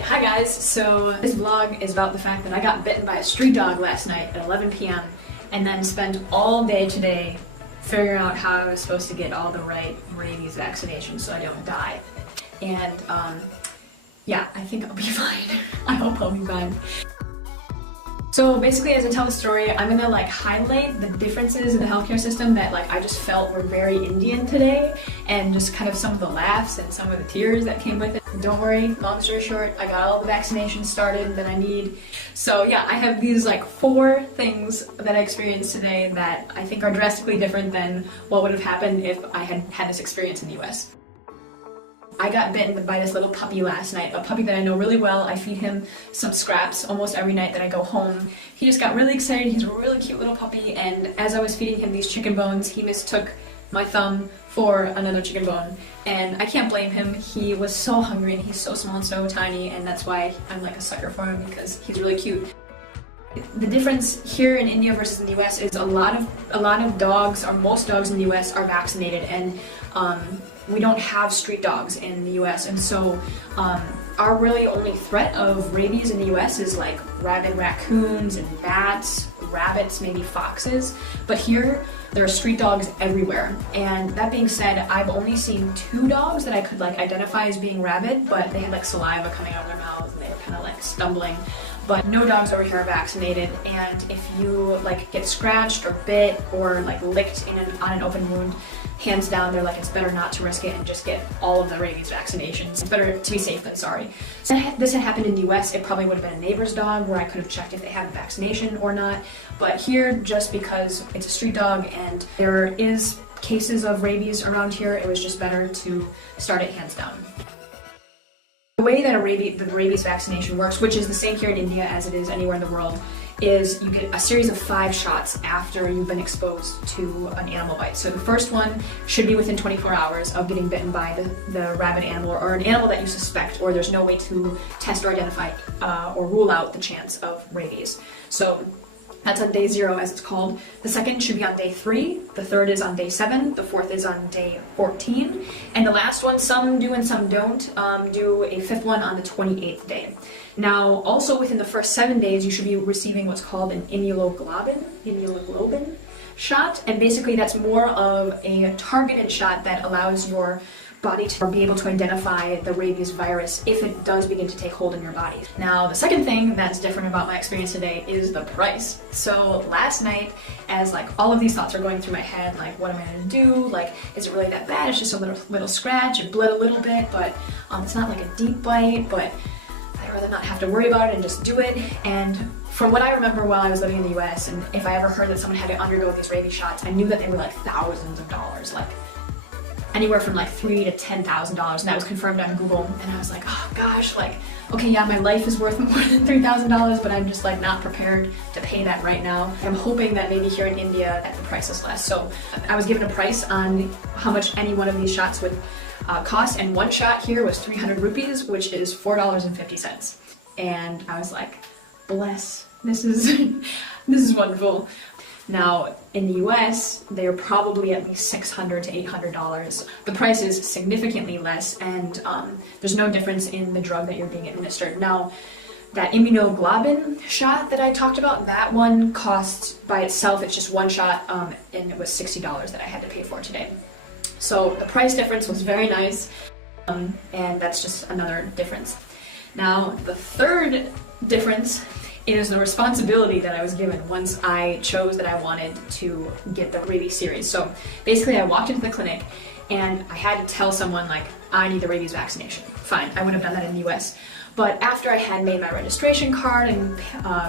Hi guys, so this vlog is about the fact that I got bitten by a street dog last night at 11 p.m. and then spent all day today figuring out how I was supposed to get all the right rabies vaccinations so I don't die. And yeah, I think I'll be fine. I hope I'll be fine. So basically, as I tell the story, I'm gonna highlight the differences in the healthcare system that I just felt were very Indian today, and just kind of some of the laughs and some of the tears that came with it. Don't worry, long story short, I got all the vaccinations started that I need. So yeah, I have these 4 things that I experienced today that I think are drastically different than what would have happened if I had had this experience in the US. I got bitten by this little puppy last night, a puppy that I know really well. I feed him some scraps almost every night that I go home. He just got really excited. He's a really cute little puppy, and as I was feeding him these chicken bones, he mistook my thumb for another chicken bone, and I can't blame him. He was so hungry, and he's so small and so tiny, and that's why I'm a sucker for him, because he's really cute. The difference here in India versus in the US is a lot of dogs, or most dogs in the US, are vaccinated, and we don't have street dogs in the US, and so our really only threat of rabies in the US is rabid raccoons and bats, rabbits, maybe foxes, but here there are street dogs everywhere. And that being said, I've only seen 2 dogs that I could identify as being rabid, but they had saliva coming out of their mouths and they were kind of stumbling. But no dogs over here are vaccinated, and if you get scratched or bit or licked on an open wound, hands down they're it's better not to risk it and just get all of the rabies vaccinations. It's better to be safe than sorry. So if this had happened in the US, it probably would have been a neighbor's dog where I could have checked if they had a vaccination or not. But here, just because it's a street dog and there is cases of rabies around here, it was just better to start it hands down. The way that the rabies vaccination works, which is the same here in India as it is anywhere in the world, is you get a series of 5 shots after you've been exposed to an animal bite. So the first one should be within 24 hours of getting bitten by the rabid animal, or an animal that you suspect or there's no way to test or identify or rule out the chance of rabies. So that's on day 0, as it's called. The second should be on day 3, the third is on day 7, the fourth is on day 14, and the last one, some do and some don't, do a 5th one on the 28th day. Now, also within the first 7 days, you should be receiving what's called an immunoglobulin shot, and basically that's more of a targeted shot that allows your body to be able to identify the rabies virus if it does begin to take hold in your body. Now, the second thing that's different about my experience today is the price. So last night, as all of these thoughts are going through my head, what am I gonna do? Is it really that bad? It's just a little scratch. It bled a little bit, but it's not a deep bite, but I'd rather not have to worry about it and just do it. And from what I remember while I was living in the US, and if I ever heard that someone had to undergo these rabies shots, I knew that they were thousands of dollars, anywhere from $3,000 to $10,000, and that was confirmed on Google. And I was oh gosh, okay, yeah, my life is worth more than $3,000, but I'm just not prepared to pay that right now. I'm hoping that maybe here in India that the price is less. So I was given a price on how much any one of these shots would cost, and one shot here was 300 rupees, which is $4.50. And I was bless, this is wonderful. Now, in the US, they're probably at least $600 to $800. The price is significantly less, and there's no difference in the drug that you're being administered. Now, that immunoglobulin shot that I talked about, that one costs by itself, it's just one shot, and it was $60 that I had to pay for today. So the price difference was very nice, and that's just another difference. Now, the third difference is the responsibility that I was given once I chose that I wanted to get the rabies series. So basically I walked into the clinic and I had to tell someone I need the rabies vaccination. Fine, I would have done that in the US. But after I had made my registration card and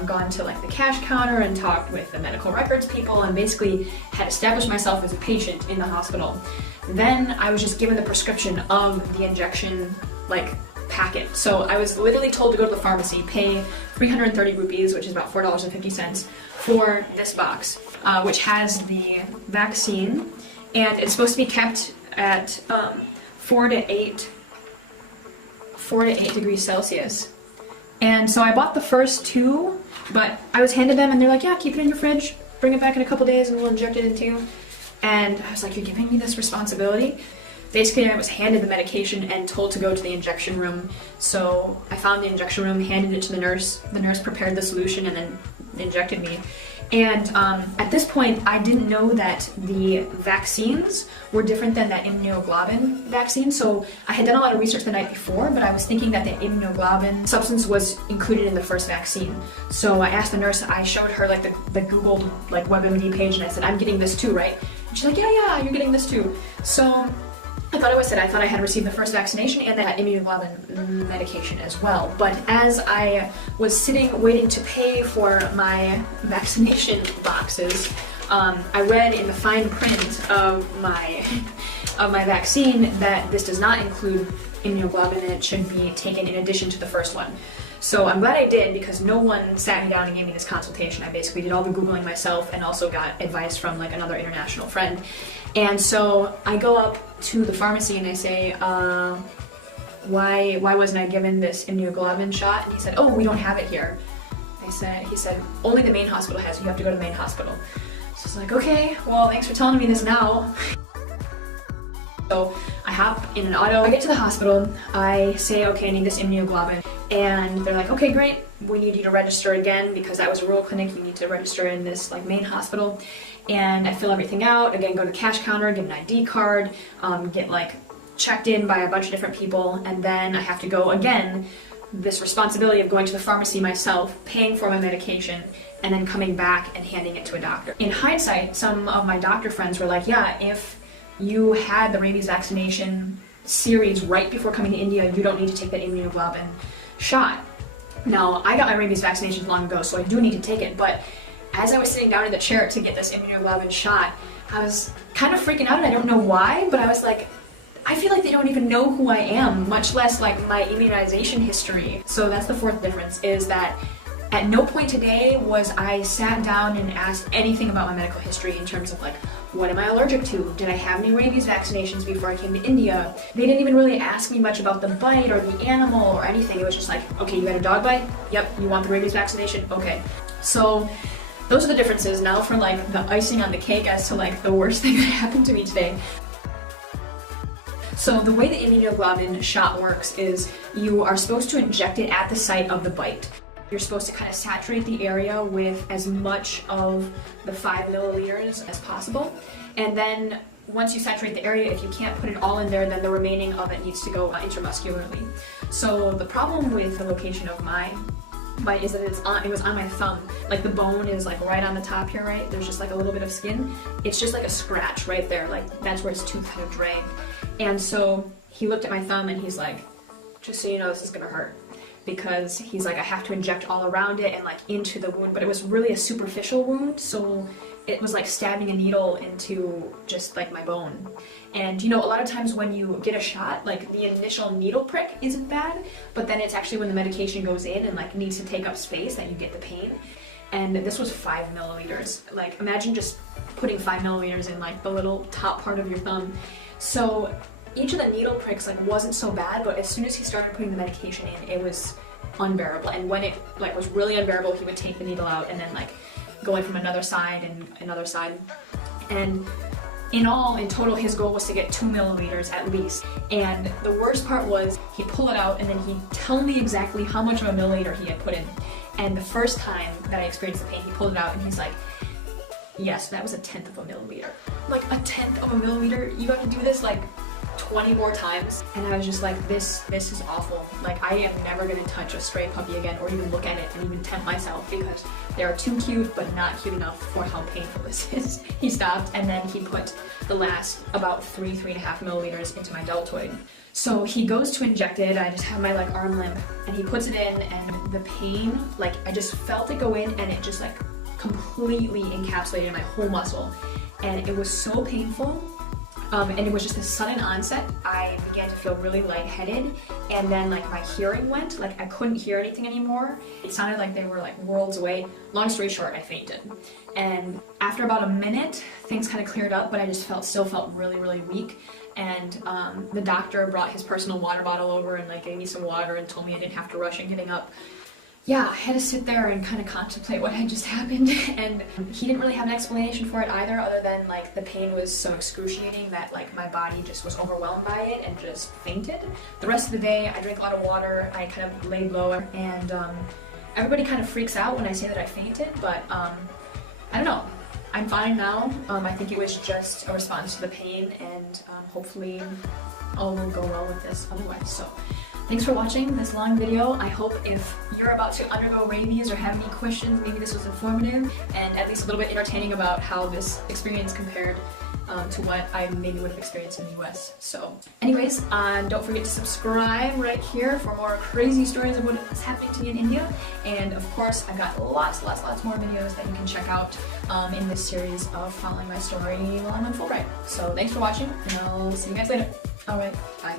gone to the cash counter and talked with the medical records people and basically had established myself as a patient in the hospital, then I was just given the prescription of the injection packet. So I was literally told to go to the pharmacy, pay 330 rupees, which is about $4.50, for this box, which has the vaccine, and it's supposed to be kept at 4 to 8 degrees Celsius. And so I bought the first 2, but I was handed them and they're yeah, keep it in your fridge, bring it back in a couple days and we'll inject it into you. And I was you're giving me this responsibility? basically I was handed the medication and told to go to the injection room. So I found the injection room, handed it to the nurse. The nurse prepared the solution and then injected me. And at this point, I didn't know that the vaccines were different than that immunoglobulin vaccine. So I had done a lot of research the night before, but I was thinking that the immunoglobulin substance was included in the first vaccine. So I asked the nurse, I showed her like the Googled like WebMD page, and I said, I'm getting this too, right? And she's like, yeah, you're getting this too. So I thought it was it. I thought I had received the first vaccination and that immunoglobulin medication as well. But as I was sitting waiting to pay for my vaccination boxes, I read in the fine print of my vaccine that this does not include immunoglobulin and it should be taken in addition to the first one. So I'm glad I did, because no one sat me down and gave me this consultation. I basically did all the Googling myself and also got advice from like another international friend. And so I go up to the pharmacy and I say, why wasn't I given this immunoglobulin shot? And he said, oh, we don't have it here. He said, only the main hospital has it. You have to go to the main hospital. So I was like, okay, well, thanks for telling me this now. So I hop in an auto, I get to the hospital, I say, okay, I need this immunoglobulin. And they're like, okay, great, we need you to register again because that was a rural clinic, you need to register in this like main hospital. And I fill everything out, again, go to the cash counter, get an ID card, get like checked in by a bunch of different people, and then I have to go again, this responsibility of going to the pharmacy myself, paying for my medication, and then coming back and handing it to a doctor. In hindsight, some of my doctor friends were like, yeah, if you had the rabies vaccination series right before coming to India, you don't need to take that immunoglobulin shot. Now, I got my rabies vaccinations long ago, so I do need to take it, but as I was sitting down in the chair to get this immunoglobulin shot, I was kind of freaking out, and I don't know why, but I was like, I feel like they don't even know who I am, much less like my immunization history. So that's the fourth difference, is that at no point today was I sat down and asked anything about my medical history in terms of like, what am I allergic to? Did I have any rabies vaccinations before I came to India? They didn't even really ask me much about the bite or the animal or anything. It was just like, okay, you had a dog bite? Yep. You want the rabies vaccination? Okay. So those are the differences. Now for like the icing on the cake as to like the worst thing that happened to me today. So the way the immunoglobulin shot works is you are supposed to inject it at the site of the bite. You're supposed to kind of saturate the area with as much of the 5 milliliters as possible. And then once you saturate the area, if you can't put it all in there, then the remaining of it needs to go intramuscularly. So the problem with the location of my bite is that it was on my thumb. Like the bone is like right on the top here, right? There's just like a little bit of skin. It's just like a scratch right there. Like that's where his tooth kind of dragged. And so he looked at my thumb and he's like, just so you know, this is gonna hurt. Because he's like, I have to inject all around it and like into the wound, but it was really a superficial wound, so it was like stabbing a needle into just like my bone. And you know, a lot of times when you get a shot, like the initial needle prick isn't bad, but then it's actually when the medication goes in and like needs to take up space that you get the pain. And this was 5 milliliters. Like imagine just putting 5 milliliters in like the little top part of your thumb. So each of the needle pricks like wasn't so bad, but as soon as he started putting the medication in, it was unbearable. And when it like was really unbearable, he would take the needle out and then like go in from another side and another side. And in total, his goal was to get 2 milliliters at least. And the worst part was he'd pull it out and then he'd tell me exactly how much of a milliliter he had put in. And the first time that I experienced the pain, he pulled it out and he's like, yes, that was 1/10 of a milliliter. I'm like, 1/10 of a milliliter? You got to do this like 20 more times. And I was just like, this is awful. Like I am never gonna touch a stray puppy again or even look at it and even tempt myself because they are too cute but not cute enough for how painful this is. He stopped and then he put the last about 3.5 milliliters into my deltoid. So he goes to inject it, I just have my like arm limp, and he puts it in and the pain, like I just felt it go in and it just like completely encapsulated my whole muscle. And it was so painful. And it was just a sudden onset. I began to feel really lightheaded, and then like my hearing went, like I couldn't hear anything anymore. It sounded like they were like worlds away. Long story short, I fainted. And after about a minute, things kind of cleared up, but I just still felt really, really weak. And the doctor brought his personal water bottle over and like gave me some water and told me I didn't have to rush in getting up. yeah, I had to sit there and kind of contemplate what had just happened, and he didn't really have an explanation for it either, other than like the pain was so excruciating that like my body just was overwhelmed by it and just fainted. The rest of the day I drank a lot of water, I kind of laid low, and everybody kind of freaks out when I say that I fainted, but I don't know. I'm fine now. I think it was just a response to the pain, and hopefully all will go well with this otherwise. So thanks for watching this long video. I hope if you're about to undergo rabies or have any questions, maybe this was informative and at least a little bit entertaining about how this experience compared to what I maybe would have experienced in the US. So anyways, don't forget to subscribe right here for more crazy stories of what's happening to me in India. And of course, I've got lots more videos that you can check out in this series of following my story while I'm on Fulbright. So thanks for watching, and I'll see you guys later. Alright, bye.